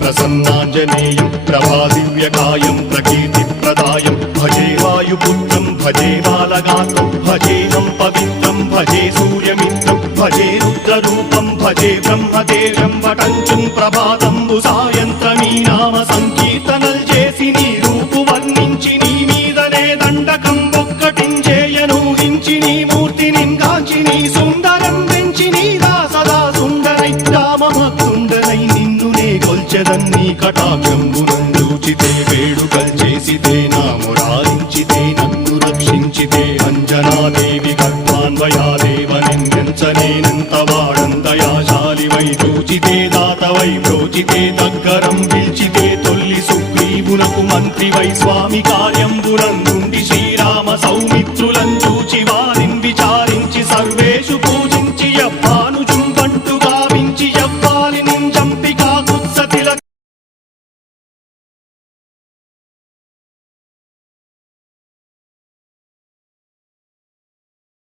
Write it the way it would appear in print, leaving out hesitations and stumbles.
ప్రసన్నాంజనేయం ప్రభాదివ్యకాయం ప్రకీర్తిప్రదాయం భజే వాయుపుత్రం భజే బాలగాత్రం భజేహం పవిత్రం భజే సూర్యమిత్రం భజే రుద్రరూపం భజే బ్రహ్మదేవం వటంచుం ప్రభాతంబు సాయంత్రమీ నామ సంకీర్తనల్ చేసి నీ రూపు వర్ణించి నీ మీదనే దండకం ఒక్కటించేయనూహించి నీ మూర్తిని కాంచి నీ సుందరం పెంచి నీదా సదా సుందరై రామభక్తుండనై నిన్నునే కొల్చెదన్నీ కటాక్షంబునందూచితే వేడుకల్ చేసితే నా మురారించితే నన్ను రక్షించితే అంజనాదేవి గర్భాన్వయాదేవనెంచనేనంత వాడంతయాశాలివై చూచితే దాతవై బ్రోచితే దగ్గరం పిల్చితే తొల్లి సుగ్రీవునకు మంత్రివై స్వామి కార్యంబునందుండి శ్రీరామ సౌమిత్రులం చూచి వారిన్ విచారి